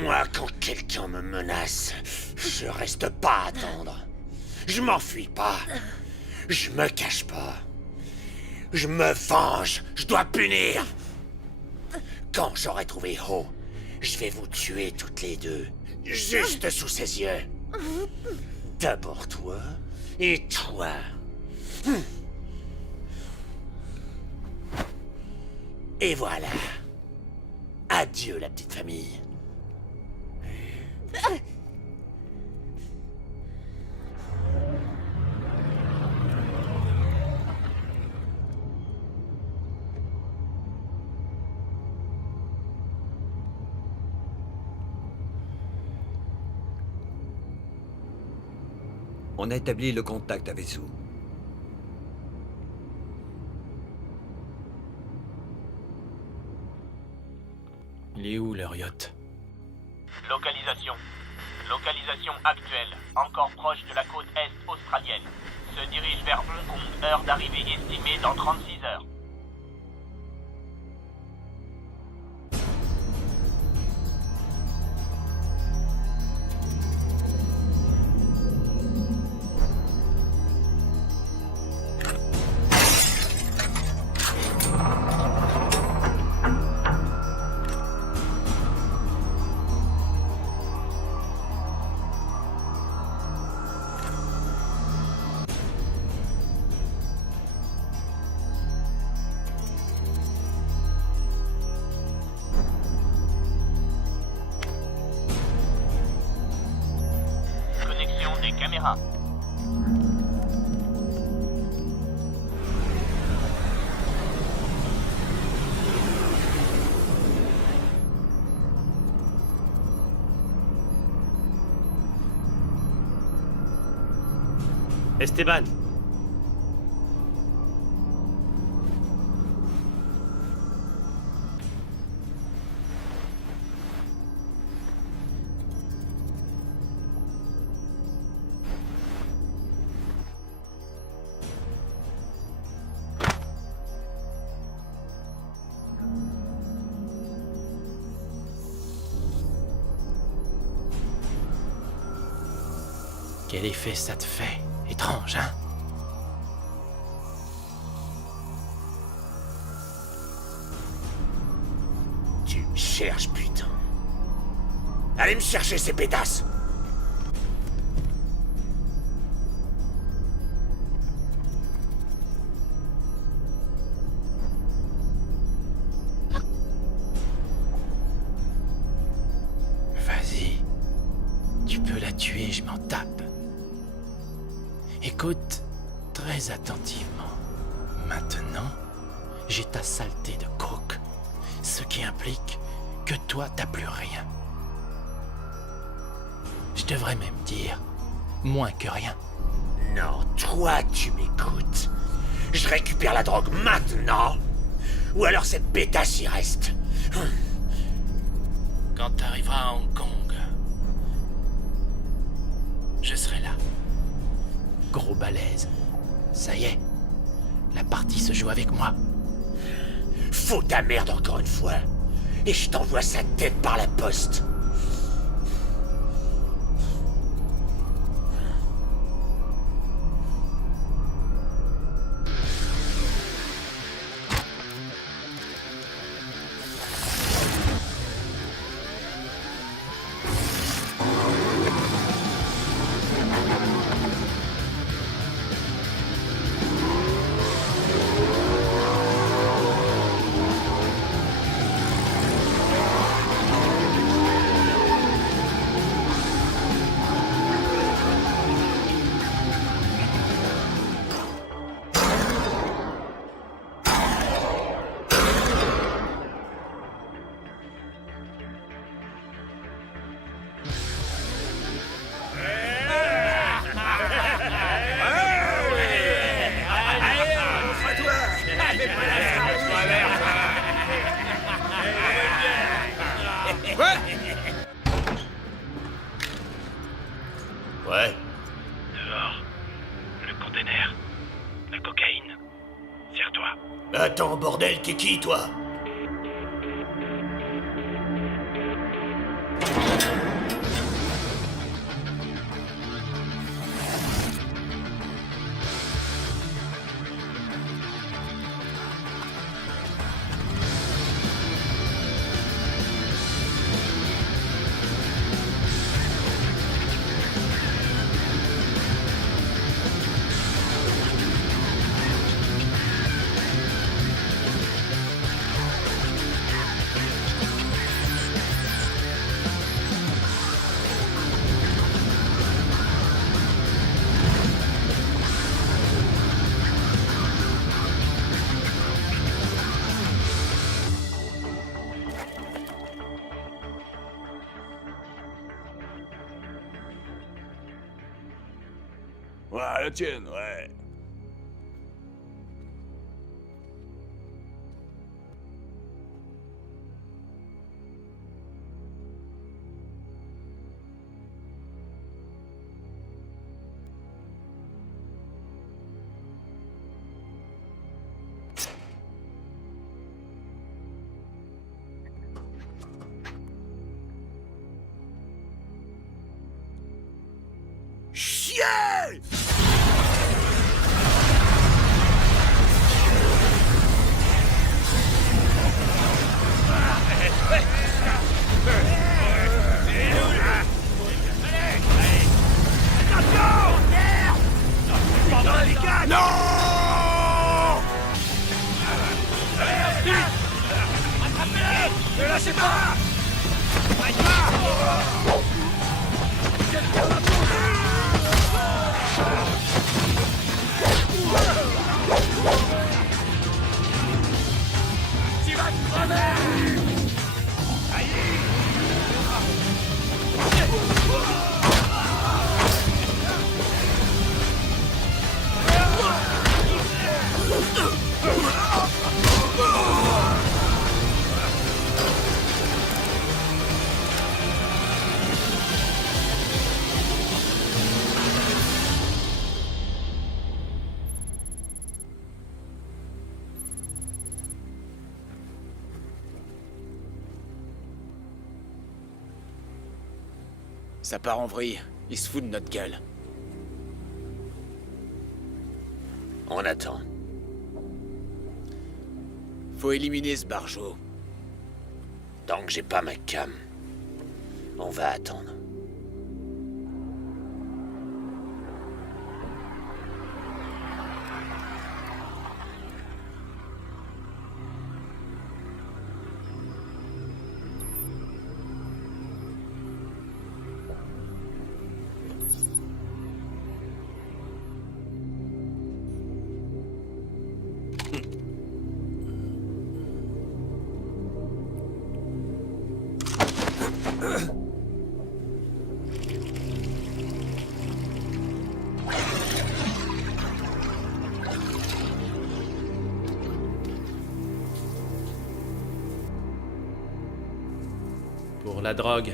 Moi, quand quelqu'un me menace, je reste pas à attendre. Je m'enfuis pas. Je me cache pas. Je me venge. Je dois punir. Quand j'aurai trouvé Ho, je vais vous tuer toutes les deux. Juste sous ses yeux. D'abord toi et toi. Et voilà. Adieu la petite famille. On a établi le contact avec Zhu. Il est où leur yacht? Localisation. Localisation actuelle. Encore proche de la côte est australienne. Se dirige vers Hong Kong. Heure d'arrivée estimée dans 36 heures. Caméra. Esteban. Quel effet ça te fait? Étrange, hein? Tu me cherches, putain. Allez me chercher ces pétasses. Vas-y. Tu peux la tuer, je m'en tape. Écoute très attentivement. Maintenant, j'ai ta saleté de coke. Ce qui implique que toi, t'as plus rien. Je devrais même dire moins que rien. Non, toi, tu m'écoutes. Je récupère la drogue maintenant, ou alors cette pétasse y reste. Quand t'arriveras à Hong Kong, je serai là. Gros balèze. Ça y est, la partie se joue avec moi. Fous ta merde encore une fois, et je t'envoie sa tête par la poste. Ouais. Dehors. Le container. La cocaïne. Serre-toi. Attends, bordel, t'es qui, toi? Ouais, la tienne, ouais. Chier! Non! Attrapez-le! Ne lâchez pas! Tu vas te crever! Ça part en vrille. Ils se foutent de notre gueule. On attend. Faut éliminer ce barjot. Tant que j'ai pas ma cam, on va attendre. Pour la drogue,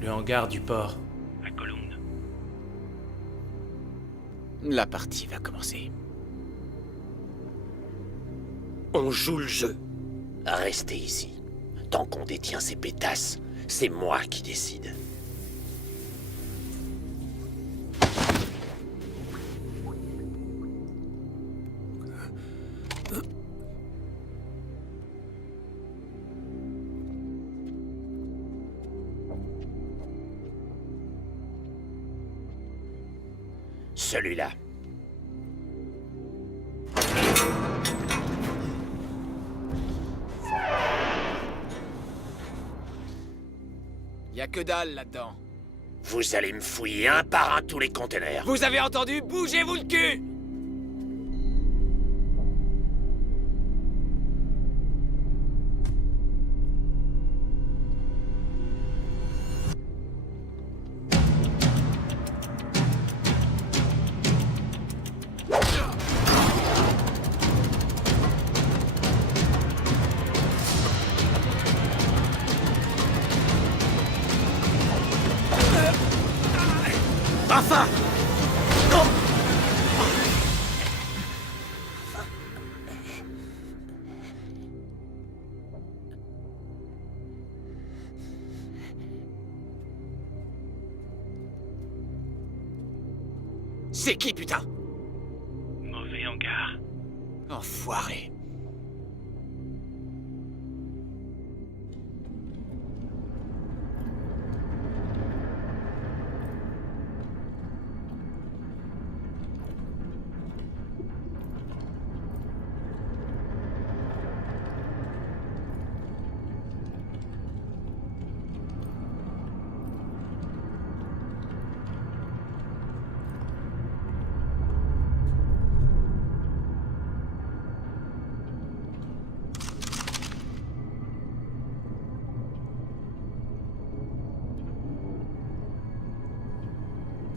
le hangar du port. À Cologne. La partie va commencer. On joue le jeu. Restez ici. Tant qu'on détient ces pétasses, c'est moi qui décide. Celui-là. Y a que dalle là-dedans. Vous allez me fouiller un par un tous les containers. Vous avez entendu? Bougez-vous le cul! Enfin! Non! C'est qui, putain? Mauvais hangar. Enfoiré.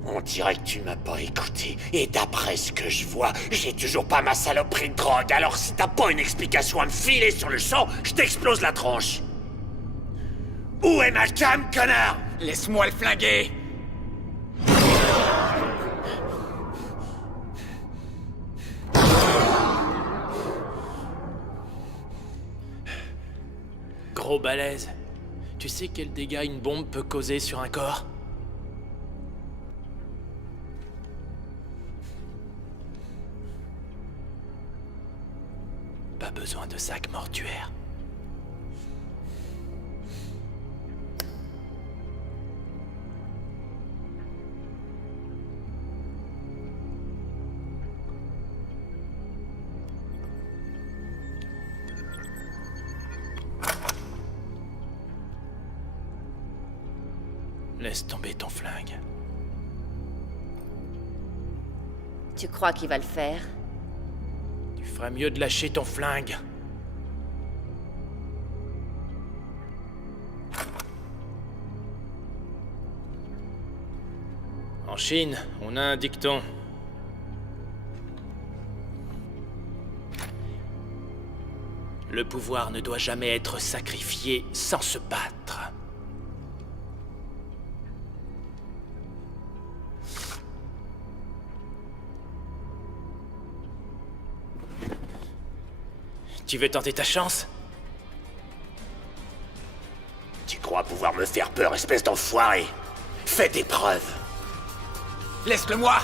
On dirait que tu m'as pas écouté. Et d'après ce que je vois, j'ai toujours pas ma saloperie de drogue. Alors si t'as pas une explication à me filer sur le champ, je t'explose la tronche. Où est ma cam, connard? Laisse-moi le flinguer! Gros balèze. Tu sais quel dégât une bombe peut causer sur un corps? Pas besoin de sac mortuaire. Laisse tomber ton flingue. Tu crois qu'il va le faire? Tu ferais mieux de lâcher ton flingue. En Chine, on a un dicton. Le pouvoir ne doit jamais être sacrifié sans se battre. Tu veux tenter ta chance? Tu crois pouvoir me faire peur, espèce d'enfoiré? Fais tes preuves. Laisse-le-moi!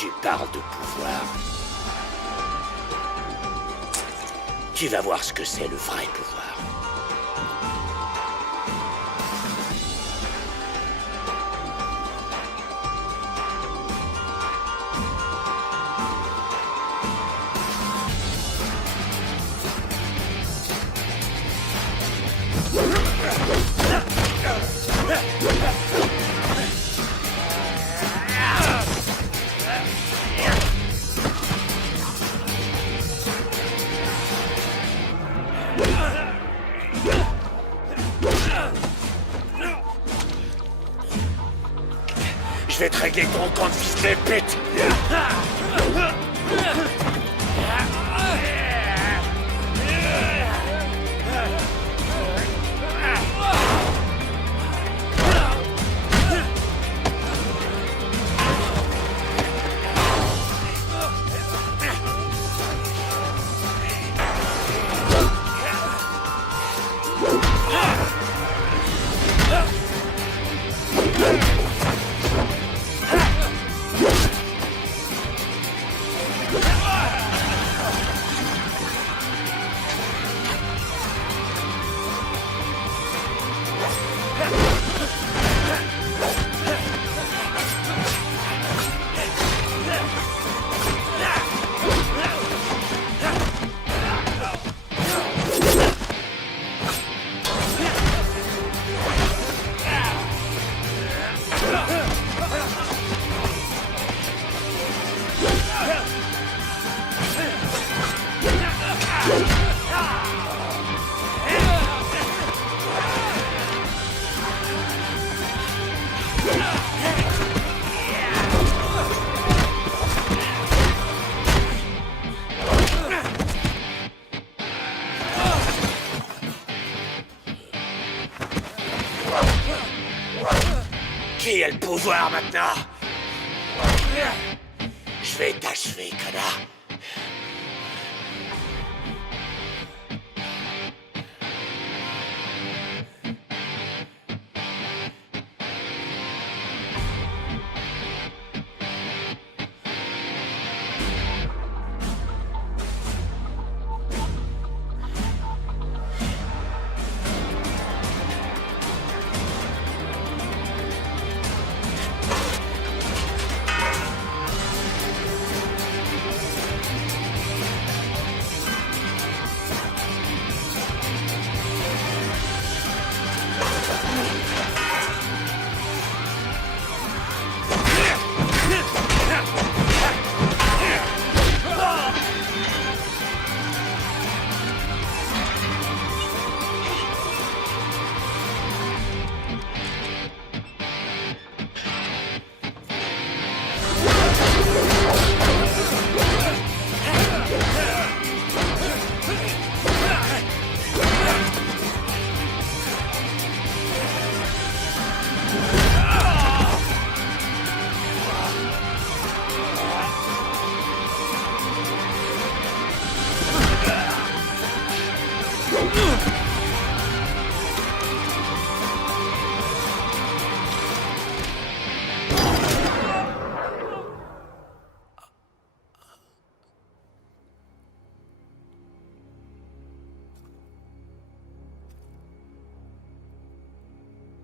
Tu parles de pouvoir. Tu vas voir ce que c'est le vrai pouvoir. Je vais te régler ton compte, fils de pute! Qui a le pouvoir maintenant? Je vais t'achever, connard.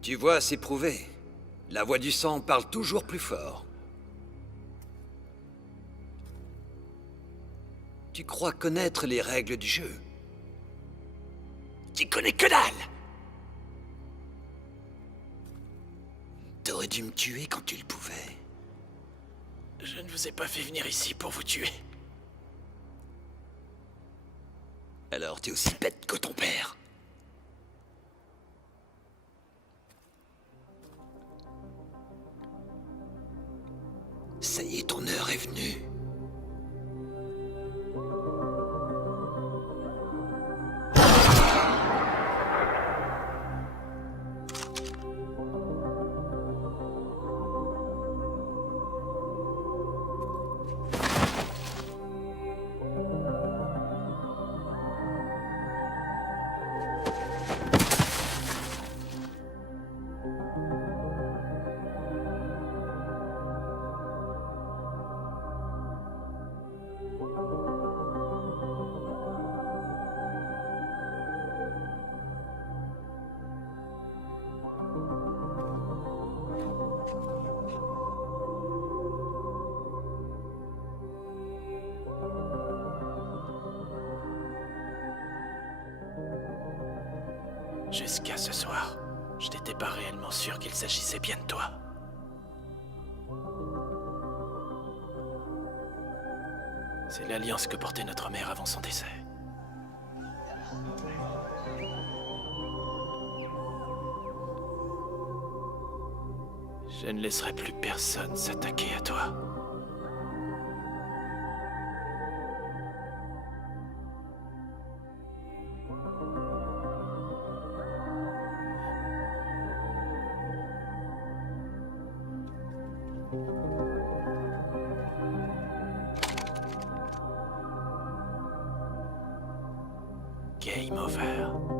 Tu vois, c'est prouvé. La voix du sang parle toujours plus fort. Tu crois connaître les règles du jeu? Tu connais que dalle! T'aurais dû me tuer quand tu le pouvais. Je ne vous ai pas fait venir ici pour vous tuer. Alors t'es aussi bête que ton père. Ça y est, ton heure est venue. Jusqu'à ce soir, je n'étais pas réellement sûr qu'il s'agissait bien de toi. C'est l'alliance que portait notre mère avant son décès. Je ne laisserai plus personne s'attaquer à toi. Game over.